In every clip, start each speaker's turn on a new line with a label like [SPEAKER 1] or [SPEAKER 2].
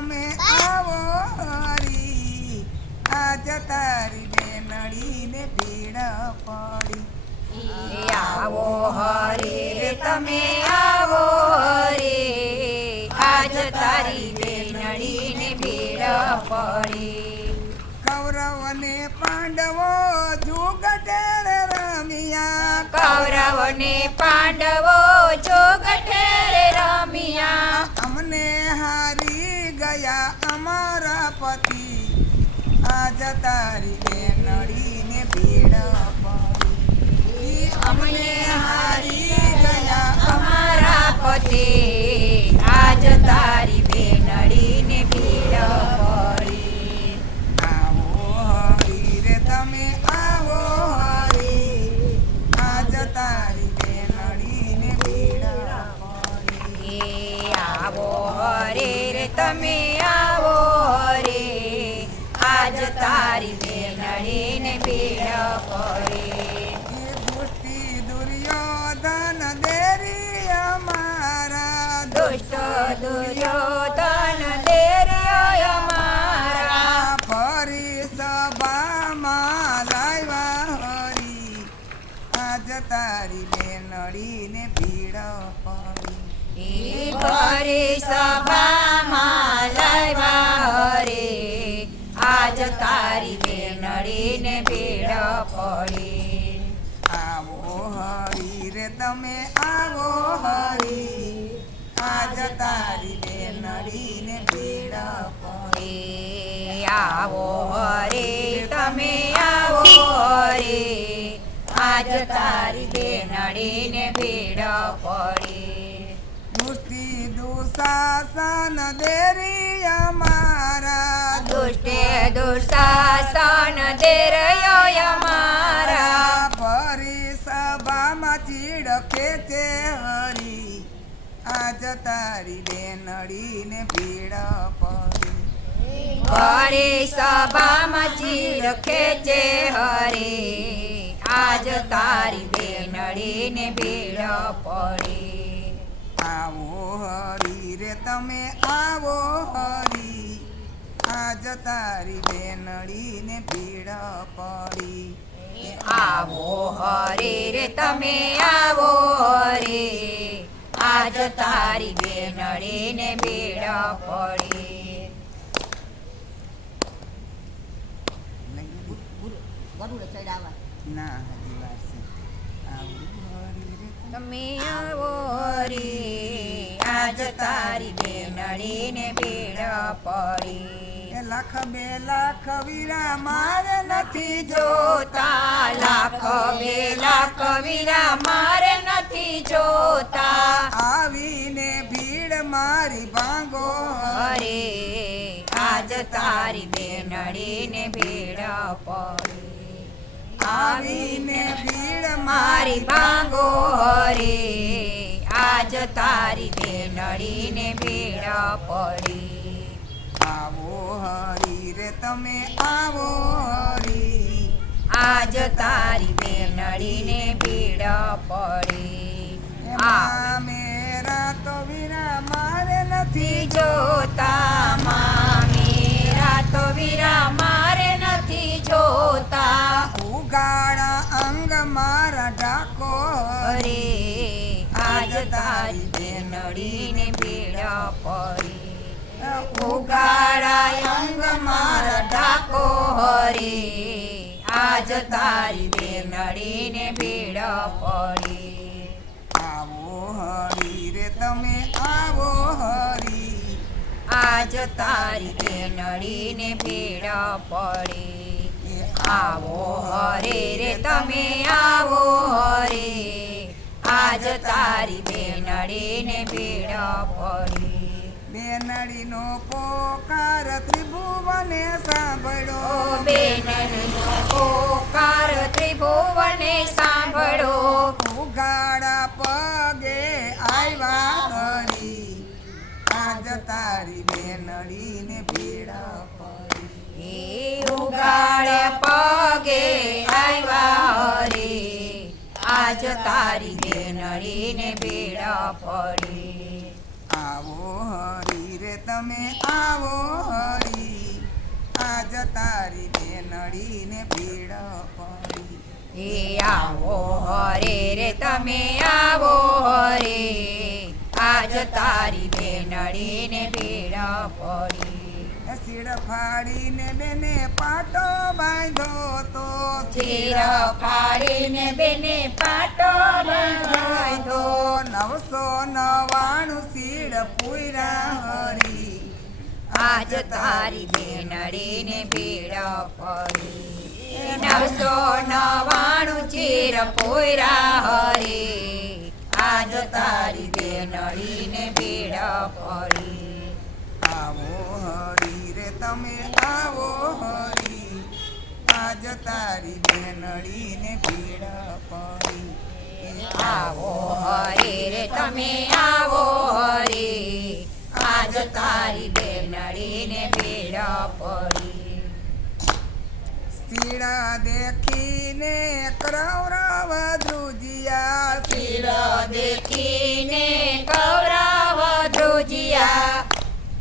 [SPEAKER 1] તમે આવો હરી આજ તારી બેનડીને ભીડ પડી.
[SPEAKER 2] આવો હરી રે તમે આવો હરે. આજ તારી બેનડીને ભીડ પડી.
[SPEAKER 1] કૌરવને પાંડવો જુગટે રમિયા.
[SPEAKER 2] કૌરવને પાંડવો
[SPEAKER 1] તારી બેનડીને ભીડ પડી. અમને હારી ગયા
[SPEAKER 2] અમારા આજ તારી બેનડીને ભીડ પડી.
[SPEAKER 1] આવો હરી તમે આવો હરી. આજ તારી બેનડીને ભીડ
[SPEAKER 2] આવો હરે તમે
[SPEAKER 1] દુર્યોધન દેરી અમારા
[SPEAKER 2] દુષ્ટ દુર્યોધન દેર્યો અમારા.
[SPEAKER 1] ફરી સભામાં લાવ્યા હરી. આજ તારી બેનડીને ભીડ પડી.
[SPEAKER 2] એ સભામાં લાવ્યા હરે. આજ તારી બેનડીને ભીડ પડી.
[SPEAKER 1] આવો હરી રે તમે આવો હરી. આજ તારી બેનડીને ભીડ પડી.
[SPEAKER 2] આવો હરે તમે આવો હરે. આજ તારી બેનડીને ભીડ પડી.
[SPEAKER 1] દુષ્ટિ દુશાસન દેરી અમારા.
[SPEAKER 2] દુષ્ટે દુશાસન દેરયો
[SPEAKER 1] તારી બેનડીને ભીડ પડી.
[SPEAKER 2] હરે સભામાં ચીર ખેંચે હરે. આજ તારી બેનડીને ભીડ પડી.
[SPEAKER 1] આવો હરી રે તમે આવો હરી. આજ તારી બેનડીને ભીડ પડી.
[SPEAKER 2] આવો હરે રે તમે આવો હરે. આજ તારી બેનડીને ભીડ પડી.
[SPEAKER 1] ના હજી આવો રે
[SPEAKER 2] તમે આજ તારી બેનડીને પડી.
[SPEAKER 1] લખ બે લાખ વીરા મારે નથી
[SPEAKER 2] જોતા. લાખ બે લાખ વીરા મારે નથી જોતા.
[SPEAKER 1] આવીને ભીડ મારી ભાંગો.
[SPEAKER 2] અરે આજ તારી બેનડીને ભીડ પડી.
[SPEAKER 1] આવીને ભીડ
[SPEAKER 2] મારી
[SPEAKER 1] મારી
[SPEAKER 2] ભાંગો હરે આજ તારી બેનડીને ભીડ પડી.
[SPEAKER 1] આવો હરી રે તમે આવો હરી.
[SPEAKER 2] આજ તારી બેનડીને ભીડ પડી. આ
[SPEAKER 1] મેરા તો વીરા મારે નથી
[SPEAKER 2] જોતા જોતા મામેરા તો વીરા મારે નથી જોતા.
[SPEAKER 1] ઉગાડા અંગ મારા ડાકો
[SPEAKER 2] રે આજ તારી બેનડીને ભીડ પડી. ઉગાડા મારા ઢાકો હરે આજ તારી બેનડીને ભીડ પડી.
[SPEAKER 1] આવો હરી રે, તમે આવો હરી,
[SPEAKER 2] આજ તારી બેનડીને ભીડ પડી. આવો હરે રે, તમે આવો હરે, આજ તારી બેનડીને ભીડ પડી.
[SPEAKER 1] બેનડીનો પોકાર ત્રિભુવને સાંભળો.
[SPEAKER 2] બેનનો પોકાર ત્રિભુવને સાંભળો.
[SPEAKER 1] ઉગાડા પગે આવ્યા હરી આજ તારી બેનડીને ભીડ પડી.
[SPEAKER 2] એ ઉગાડે પગે આવ્યા હરી આજ તારી બેનડીને ભીડ પડી.
[SPEAKER 1] આવો હરી રે તમે આવો હરી. આજ તારી બેનડીને ભીડ પડી.
[SPEAKER 2] એ આવો હરે રે તમે આવો હરે. આજ તારી બેનડીને ભીડ પડી.
[SPEAKER 1] શીડ ફાડીને બેને પાટો બાંધો તો
[SPEAKER 2] ચીર ફાડીને બેને પાટો આજ તારી બેનડીને ભીડ પડી. નવસો નવાણું ચીર પોયરા હરે. આજ તારી બેનડીને ભીડ પડી.
[SPEAKER 1] આવો હરી રે તમે આવો હરી. આજ તારી બેનડીને ભીડ પડી.
[SPEAKER 2] આવો હરે રે તમે આવો હરે. આજ તારી ભીડ પડી
[SPEAKER 1] શીડા દેખીને કૌરવ ધ્રુજિયા.
[SPEAKER 2] તીર દેખીને કૌરવ ધ્રુજિયા.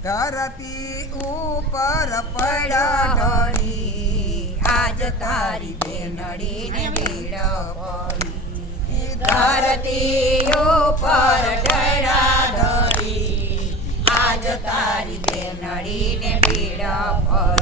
[SPEAKER 1] ધરતી ઉપર
[SPEAKER 2] પડ
[SPEAKER 1] પડ્યા
[SPEAKER 2] હરી આજ તારી બેનડીને ભીડ પડી ધરતી ઉપર ડરા ધરી આજ તારી બેનડીને ભીડ